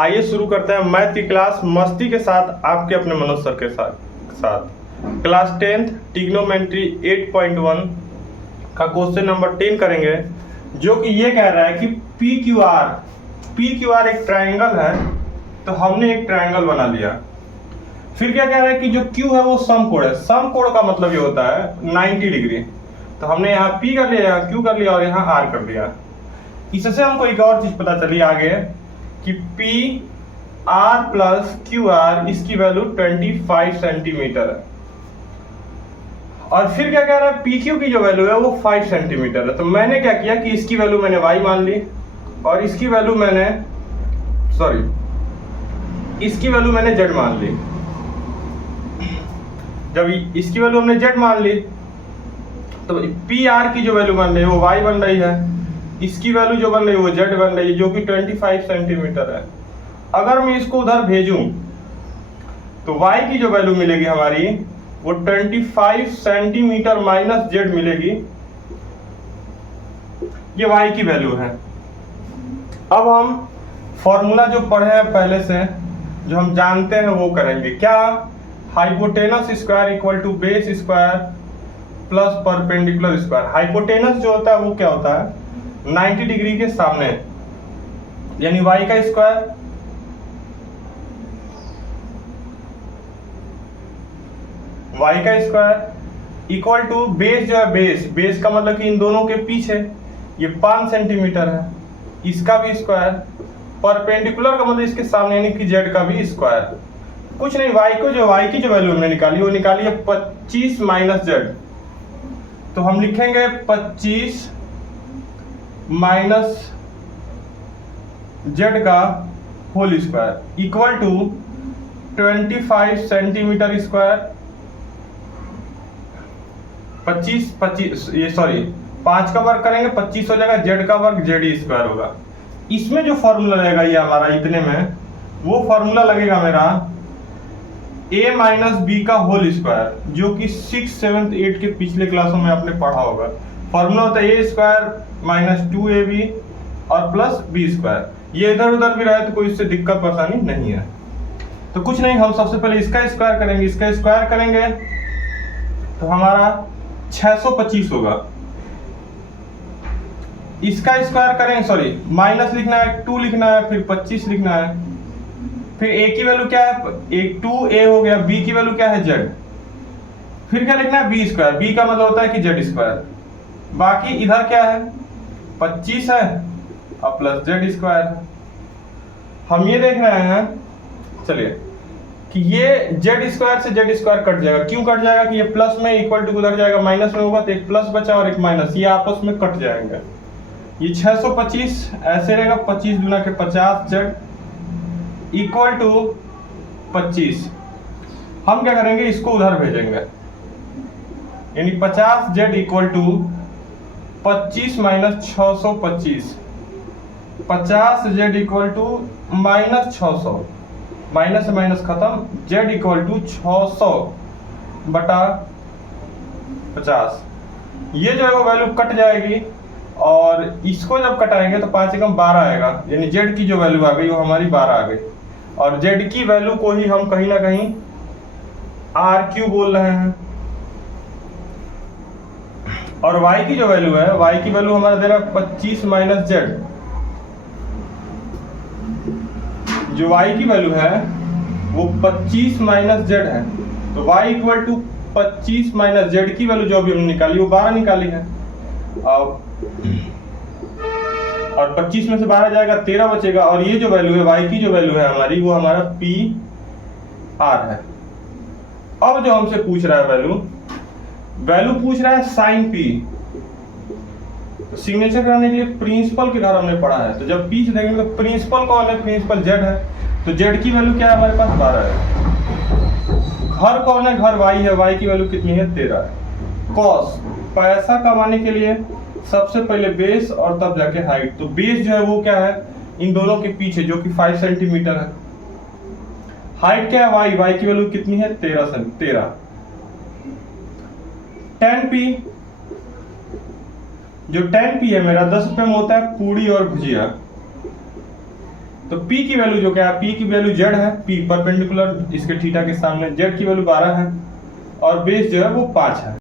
आइए शुरू करते हैं मैथ की क्लास मस्ती के साथ आपके अपने मनोज सर के साथ क्लास 10th ट्रिग्नोमेट्री 8.1 का क्वेश्चन नंबर 10 करेंगे, जो कि ये कह रहा है कि PQR एक ट्रायंगल है। तो हमने एक ट्रायंगल बना लिया। फिर क्या कह रहा है कि जो Q है वो समकोण है। समकोण का मतलब ये होता है 90 डिग्री। तो हमने यहाँ P कर लिया, यहाँ Q कर लिया और यहाँ R कर लिया। इससे हमको एक और चीज पता चली आगे कि PR प्लस QR इसकी वैल्यू 25 सेंटीमीटर है। और फिर क्या कह रहा है, PQ की जो वैल्यू है वो 5 सेंटीमीटर है। तो मैंने क्या किया कि इसकी वैल्यू मैंने Y मान ली और इसकी वैल्यू मैंने Z मान ली। जब इसकी वैल्यू हमने Z मान ली तो PR की जो वैल्यू बन रही है वो Y बन रही है, इसकी वैल्यू जो बन रही है वो Z बन रही है, जो कि 25 सेंटीमीटर है। अगर मैं इसको उधर भेजूं तो Y की जो वैल्यू मिलेगी हमारी वो 25 सेंटीमीटर माइनस Z मिलेगी। ये Y की वैल्यू है। अब हम फॉर्मूला जो पढ़े हैं पहले से, जो हम जानते हैं वो करेंगे। क्या? Hypotenuse square equal to base square plus perpendicular square. Hypotenuse जो होता है वो क्या होता है, 90 डिग्री के सामने, यानी y का स्क्वायर इक्वल टू बेस जो है बेस का मतलब कि इन दोनों के पीछे ये 5 सेंटीमीटर है, इसका भी स्क्वायर। परपेंडिकुलर का मतलब इसके सामने यानी कि z का भी स्क्वायर। कुछ नहीं, y की जो वैल्यू हमने निकाली वो निकाली है 25 माइनस z। तो हम लिखेंगे 25 माइनस z का whole square equal to 25 centimetre square. 5 का वर्ग करेंगे 25 हो जाएगा, z का वर्ग z स्क्वायर होगा। इसमें जो फॉर्मूला लगेगा ये हमारा इतने में, वो फॉर्मूला लगेगा मेरा a माइनस बी का होल स्क्वायर, जो कि 6, 7, 8 के पिछले क्लासों में आपने पढ़ा होगा। फॉर्मूला होता है a स्क्वायर माइनस 2ab और प्लस बी स्क्वायर। ये इधर उधर भी रहे तो कोई इससे दिक्कत परेशानी नहीं है। तो कुछ नहीं, हम सबसे पहले इसका स्क्वायर करेंगे। तो हमारा 625 होगा। इसका स्क्वायर करेंगे, माइनस लिखना है, 2 लिखना है, फिर 25 लिखना है। फिर a की वैल्यू क्या है, 2a हो गया, b की वैल्यू क्या है z। फिर क्या लिखना है, b स्क्वायर। b का मतलब होता है कि z स्क्वायर। बाकी इधर क्या है, 25 है और प्लस z स्क्वायर। हम ये देख रहे हैं, चलिए, कि ये z स्क्वायर से z स्क्वायर कट जाएगा। क्यों कट जाएगा कि ये प्लस में इक्वल टू उधर जाएगा माइनस में होगा, तो एक प्लस बचा और एक माइनस, ये आपस में कट जाएंगे। ये 625 ऐसे रहेगा, 25 गुना के 50 z इक्वल टू 25। हम क्या करेंगे, इसको उधर भेजेंगे, यानी 50 z equal to 25 minus 625। 50 z equal to minus 600, minus से माइनस खत्म, z इक्वल टू 600 बटा 50। ये जो है वो वैल्यू कट जाएगी और इसको जब कटाएंगे तो 5 एकम 12 आएगा, यानी z की जो वैल्यू आ गई वो हमारी 12 आ गई। और z की वैल्यू को ही हम कहीं ना कहीं RQ बोल रहे हैं। और y की जो वैल्यू है, y की वैल्यू हमारा दे रहा है 25 माइनस z। जो y की वैल्यू है वो 25 माइनस z है। तो y equal to 25 minus z की वैल्यू जो अभी हमने निकाली वो 12 निकाली है। और 25 में से 12 जाएगा, 13 बचेगा। और ये जो वैल्यू है, y की जो वैल्यू है हमारी, वो हमारा PR है। अब जो हमसे पूछ रहा है वैल्यू पूछ रहा है साइन P। तो सिग्नेचर कराने के लिए प्रिंसिपल के घर हमने पढ़ा है। तो जब P से देखेंगे तो प्रिंसिपल कौन है, प्रिंसिपल z है। तो z की वैल्यू क्या है हमारे पास, 12 है। घर कौन है, घर y है। y की वैल्यू कितनी है, 13 है। कॉस, पैसा कमाने के लिए सबसे पहले बेस और तब जाके हाइट। तो बेस जो है वो क्या है, इन दोनों के पीछे, जो कि 5 सेंटीमीटर है। हाइट क्या है, y की वैल्यू कितनी है, 13। tan P, जो tan P है मेरा 10 रुपए में होता है पूड़ी और भुजिया। तो P की वैल्यू जो क्या है, P की वैल्यू Z है, P परपेंडिकुलर इसके थीटा के सामने, Z की वैल्यू 12 है और बेस जो है वो 5 है।